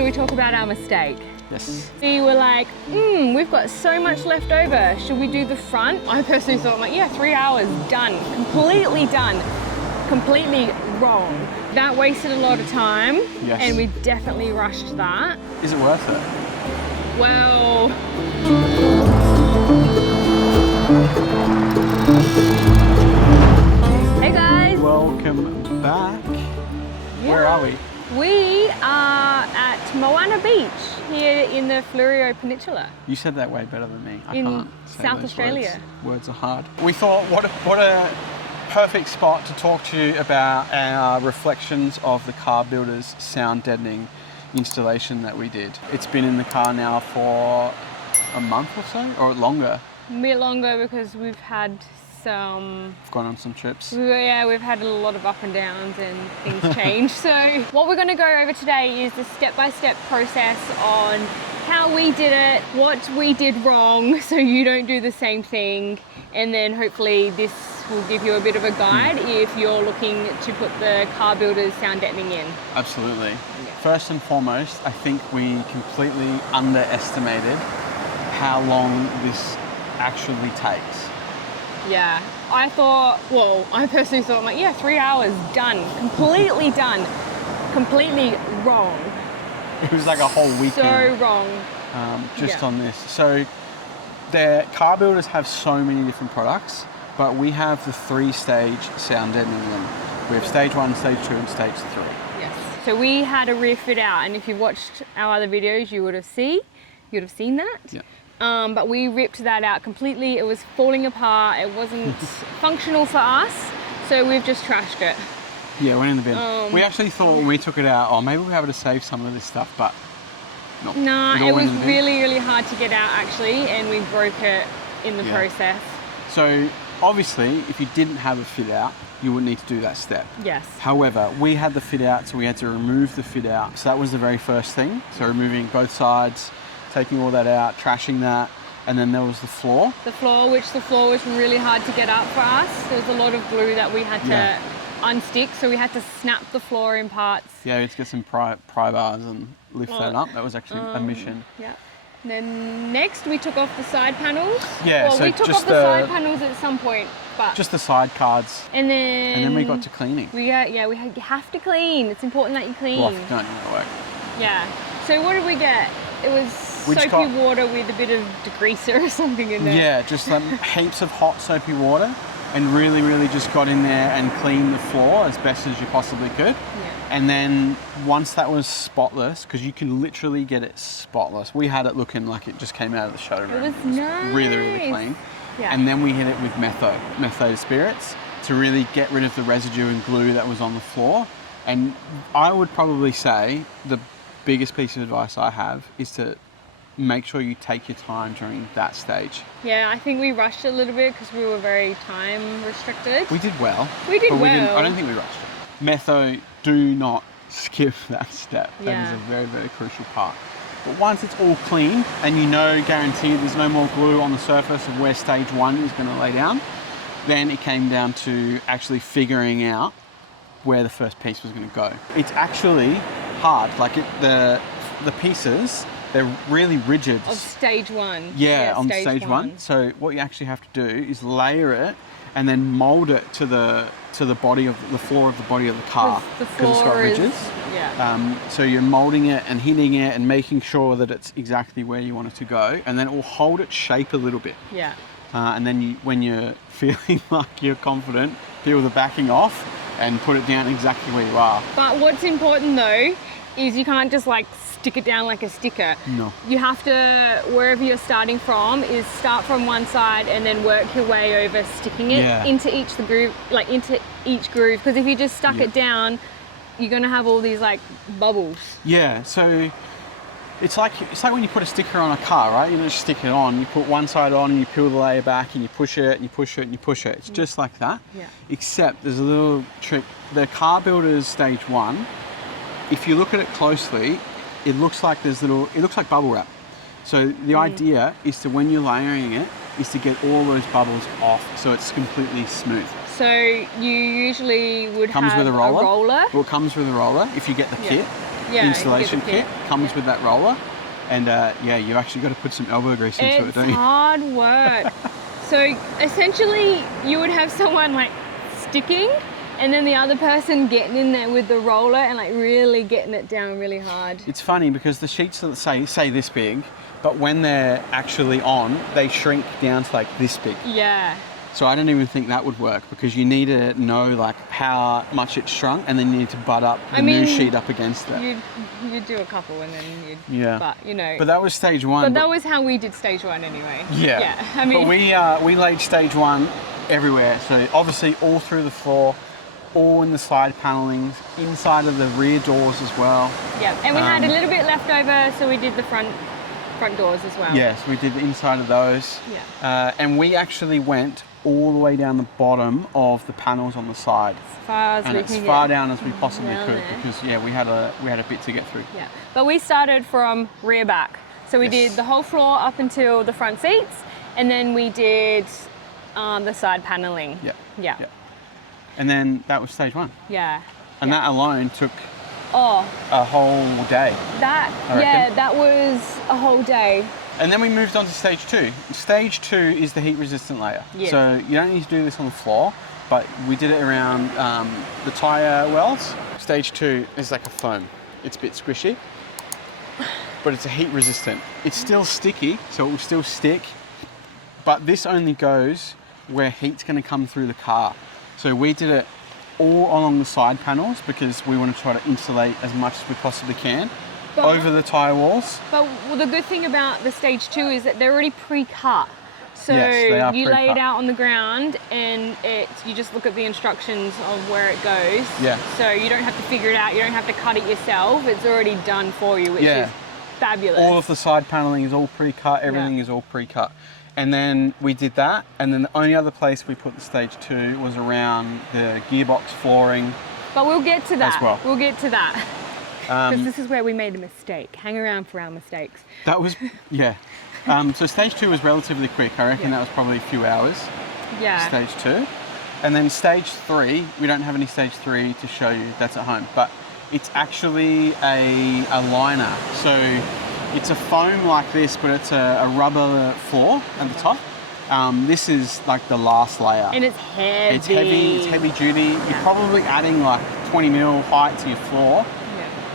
should we talk about our mistake? Yes. We were like, we've got so much left over. Should we do the front? I personally thought, I'm like, yeah, 3 hours, done. Completely done. Completely wrong. That wasted a lot of time. Yes. And we definitely rushed that. Is it worth it? Well... Hey guys! Welcome back. Yeah. Where are we? We are at Moana Beach here in the Fleurieu Peninsula. You said that way better than me. I In can't say South those Australia. Words are hard. We thought, what a perfect spot to talk to you about our reflections of the car builder's sound deadening installation that we did. It's been in the car now for a month or so, or longer. A bit longer because we've had some... We've gone on some trips. Yeah, we've had a lot of up and downs and things change. So what we're going to go over today is the step-by-step process on how we did it, what we did wrong so you don't do the same thing, and then hopefully this will give you a bit of a guide if you're looking to put the car builder's sound deadening in. Absolutely. First and foremost, I think we completely underestimated how long this actually takes. Yeah, I personally thought, I'm like, yeah, 3 hours, done. Completely done. Completely wrong. It was like a whole weekend. So wrong. On this. So their car builders have so many different products, but we have the 3-stage sound deadening one. We have stage 1, stage 2, and stage 3. Yes. So we had a rear fit out, and if you've watched our other videos, you would have seen that. Yeah. But we ripped that out completely. It was falling apart. It wasn't functional for us, so we've just trashed it. Yeah, went in the bin. We actually thought when we took it out, oh, maybe we'll be able to save some of this stuff, but no. No, it was really, really hard to get out actually, and we broke it in the process. So obviously, if you didn't have a fit out, you wouldn't need to do that step. Yes. However, we had the fit out, so we had to remove the fit out. So that was the very first thing. So removing both sides, taking all that out, trashing that, and then there was the floor. The floor was really hard to get up for us. There was a lot of glue that we had to unstick, so we had to snap the floor in parts. Yeah, we had to get some pry bars and lift that up. That was actually a mission. Yeah. Then next we took off the side panels. Yeah, well, so we took off the side panels at some point, but just the side cards. And then we got to cleaning. You have to clean. It's important that you clean. Well, don't do that work. Yeah. So what did we get? It was soapy water with a bit of degreaser or something in there. Yeah, just heaps of hot soapy water, and really, really just got in there and cleaned the floor as best as you possibly could. Yeah. And then once that was spotless, because you can literally get it spotless. We had it looking like it just came out of the showroom. It was nice. Really, really clean. Yeah. And then we hit it with metho spirits to really get rid of the residue and glue that was on the floor. And I would probably say the biggest piece of advice I have is to make sure you take your time during that stage. Yeah, I think we rushed it a little bit because we were very time restricted. We did well. We did well. I don't think we rushed it. Metho, do not skip that step. That is a very, very crucial part. But once it's all clean and you know, guaranteed there's no more glue on the surface of where stage 1 is going to lay down, then it came down to actually figuring out where the first piece was going to go. It's actually hard. Like the pieces, they're really rigid. Of stage 1. Yeah, on stage one. So what you actually have to do is layer it and then mold it to the body of the floor of the body of the car, because it's got ridges. So you're molding it and hitting it and making sure that it's exactly where you want it to go, and then it will hold its shape a little bit. Yeah. And then when you're feeling like you're confident, peel the backing off and put it down exactly where you are. But what's important though is you can't just like stick it down like a sticker. No. You have to, wherever you're starting from, is start from one side and then work your way over, sticking it into each groove. Because if you just stuck it down, you're gonna have all these like bubbles. Yeah. So it's like when you put a sticker on a car, right? You just stick it on. You put one side on, and you peel the layer back, and you push it, and you push it, and you push it. It's just like that. Yeah. Except there's a little trick. The car builder's stage 1. If you look at it closely, it looks like it looks like bubble wrap. So the idea is to, when you're layering it, is to get all those bubbles off so it's completely smooth. So you usually would have with a roller. a roller. Well, it comes with a roller if you get the kit. installation get the kit. comes with that roller. And yeah, you actually got to put some elbow grease into it, don't you? It's hard work. So essentially you would have someone like sticking and then the other person getting in there with the roller and like really getting it down really hard. It's funny because the sheets that say this big, but when they're actually on, they shrink down to like this big. Yeah. So I don't even think that would work because you need to know like how much it's shrunk and then you need to butt up the new sheet up against it. You'd do a couple and then you'd, yeah. But But that was stage one. But that was how we did stage one anyway. Yeah. Yeah. I mean, but we laid stage one everywhere. So obviously all through the floor, all in the side panellings, inside of the rear doors as well. Yeah, and we had a little bit left over, so we did the front doors as well. Yes, we did the inside of those. Yeah. And we actually went all the way down the bottom of the panels on the side. As far as and we as can far get down as we possibly down could there. because yeah, we had a bit to get through. Yeah, but we started from rear back. So we did the whole floor up until the front seats, and then we did the side paneling. Yeah. Yeah. Yeah. And then that was stage one. Yeah. And that alone took Oh, a whole day. that was a whole day. And then we moved on to stage two. Stage two is the heat resistant layer. Yes. So you don't need to do this on the floor, but we did it around the tyre wells. Stage two is like a foam. It's a bit squishy, but it's a heat resistant. It's still sticky, so it will still stick, but this only goes where heat's gonna come through the car. So we did it all along the side panels because we want to try to insulate as much as we possibly can over the tyre walls. But the good thing about the stage two is that they're already pre-cut. So Yes, they are you lay pre-cut. it out on the ground and you just look at the instructions of where it goes. Yeah. So you don't have to figure it out, you don't have to cut it yourself. It's already done for you, which is fabulous. All of the side panelling is all pre-cut, everything is all pre-cut. And then we did that, and then the only other place we put the stage two was around the gearbox flooring. But we'll get to that. As well. We'll get to that. Because this is where we made a mistake. Hang around for our mistakes. That was, yeah. So stage two was relatively quick. I reckon that was probably a few hours. Yeah. Stage two. And then stage three, we don't have any stage three to show you, that's at home, but it's actually a liner. So it's a foam like this, but it's a rubber floor at the top. This is like the last layer. And it's heavy. It's heavy duty. You're probably adding like 20 mil height to your floor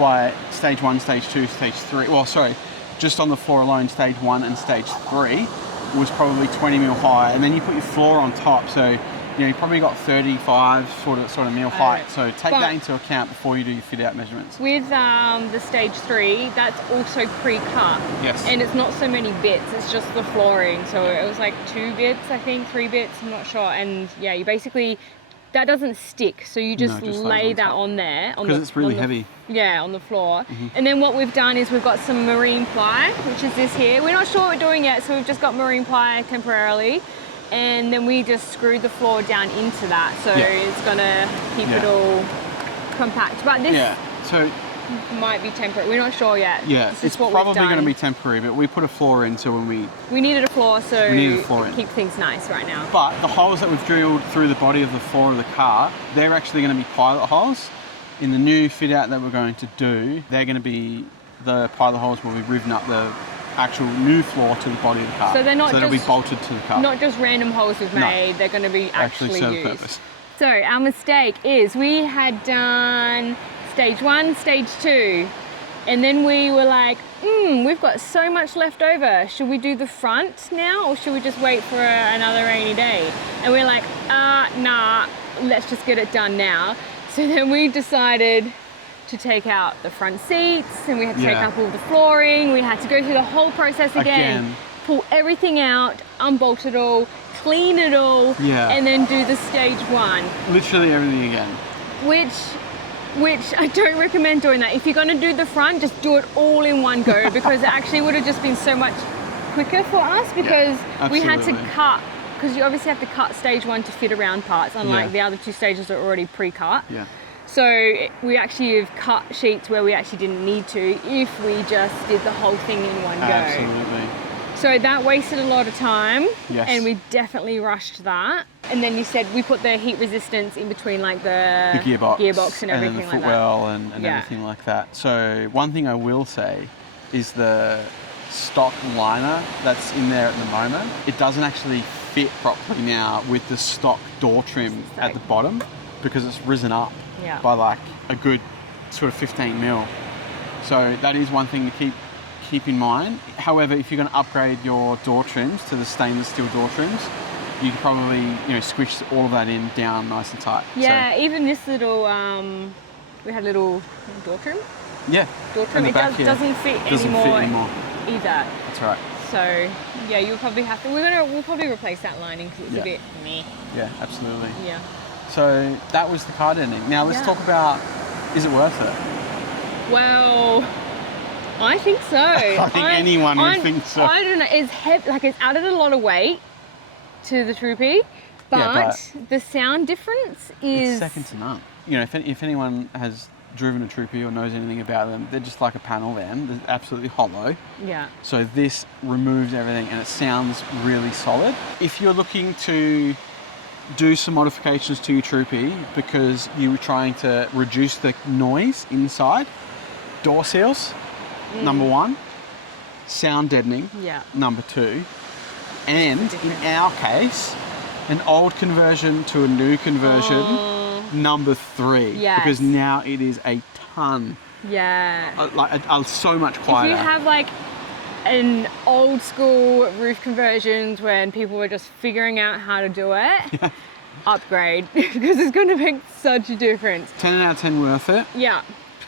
by stage one, stage two, stage three. Well, sorry, just on the floor alone, stage one and stage three was probably 20 mil high. And then you put your floor on top. So, you know, you probably got 35 sort of mil height. So take that into account before you do your fit out measurements. With the stage three, that's also pre-cut. Yes. And it's not so many bits, it's just the flooring. So it was like 2 bits, I think, 3 bits, I'm not sure. And yeah, you basically, that doesn't stick. So you just lay that on there. Because it's really heavy. Yeah, on the floor. And then what we've done is we've got some marine ply, which is this here. We're not sure what we're doing yet, so we've just got marine ply temporarily. And then we just screwed the floor down into that, so it's gonna keep it all compact. But this so might be temporary. We're not sure yet. Yeah, it's probably going to be temporary, but we put a floor in, so when we needed a floor, so keep things nice right now. But the holes that we've drilled through the body of the floor of the car, they're actually going to be pilot holes. In the new fit out that we're going to do, they're going to be the pilot holes where we've riven up the actual new floor to the body of the car. So they're not they'll be bolted to the car. Not just random holes we've made, they're going to be actually serve used. purpose. So our mistake is we had done stage one, stage two, and then we were like, we've got so much left over. Should we do the front now, or should we just wait for another rainy day? And we're like, nah, let's just get it done now. So then we decided to take out the front seats, and we had to take up all the flooring. We had to go through the whole process again. Pull everything out, unbolt it all, clean it all, and then do the stage one. Literally everything again. Which I don't recommend doing that. If you're gonna do the front, just do it all in one go, because it actually would have just been so much quicker for us, because we had to cut, because you obviously have to cut stage one to fit around parts, unlike the other two stages are already pre-cut. So we actually have cut sheets where we actually didn't need to if we just did the whole thing in one go. Absolutely. So that wasted a lot of time, and we definitely rushed that. And then you said we put the heat resistance in between like the gearbox and everything and the like that. footwell and everything like that. So one thing I will say is the stock liner that's in there at the moment, it doesn't actually fit properly now with the stock door trim at the bottom because it's risen up by like a good sort of 15 mil. So that is one thing to keep in mind. However, if you're going to upgrade your door trims to the stainless steel door trims, you can probably, you know, squish all of that in down nice and tight. Yeah, so, even this little, we had a little door trim. Yeah. Door trim. It doesn't fit anymore either. That's right. So yeah, you'll probably have to. We'll probably replace that lining because it's a bit meh. Yeah, absolutely. Yeah. So that was the car deadening. Now let's talk about, is it worth it? Well, I think so. I think anyone would think so. I don't know. It's heavy, like it's added a lot of weight to the Troopy, but the sound difference is second to none. You know, if anyone has driven a Troopy or knows anything about them, they're just like a panel van. They're absolutely hollow. Yeah. So this removes everything and it sounds really solid. If you're looking to do some modifications to your Troopy because you were trying to reduce the noise inside, door seals, number one, sound deadening, number two, and in our case, an old conversion to a new conversion, number three. Yes. Because now it is a ton. Yeah. Like so much quieter. If you have like an old school roof conversions when people were just figuring out how to do it, upgrade because it's going to make such a difference. 10 out of 10 worth it. Yeah.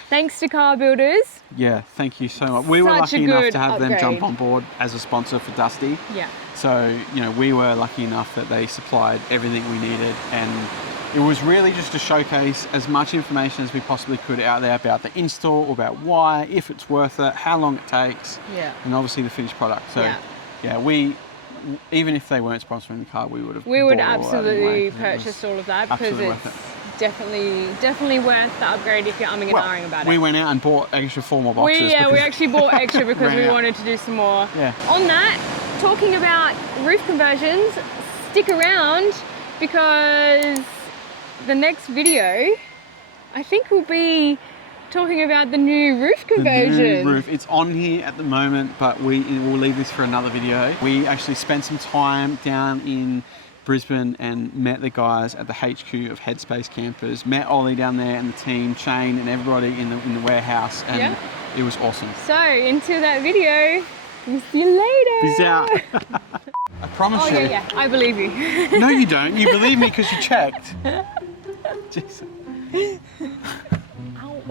Thanks to car builders. Yeah, thank you so much. We were lucky enough to have them jump on board as a sponsor for Dusty. Yeah. So, you know, we were lucky enough that they supplied everything we needed, and it was really just to showcase as much information as we possibly could out there about the install, about why, if it's worth it, how long it takes, and obviously the finished product. So, yeah, we, even if they weren't sponsoring the car, we would have. We would absolutely purchased all of that because it's definitely worth the upgrade if you're umming and ahhing about it. We went out and bought extra 4 more boxes. We actually bought extra because we wanted to do some more. Yeah. On that, talking about roof conversions, stick around because the next video, I think we'll be talking about the new roof conversion. The new roof. It's on here at the moment, but we'll leave this for another video. We actually spent some time down in Brisbane and met the guys at the HQ of Headspace Campers. Met Ollie down there and the team, Shane and everybody in the warehouse, and it was awesome. So until that video, we'll see you later. Peace out. I promise you. Yeah, I believe you. No, you don't. You believe me because you checked. Jesus. Ow.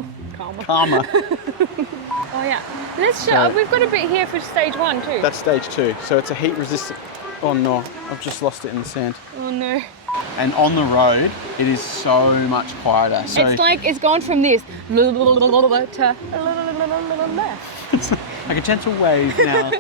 Karma. Oh yeah. Let's show. We've got a bit here for stage 1 too. That's stage 2. So it's a heat resistant. Oh no, I've just lost it in the sand. Oh no. And on the road, it is so much quieter. So it's like it's gone from this to it's like a gentle wave now.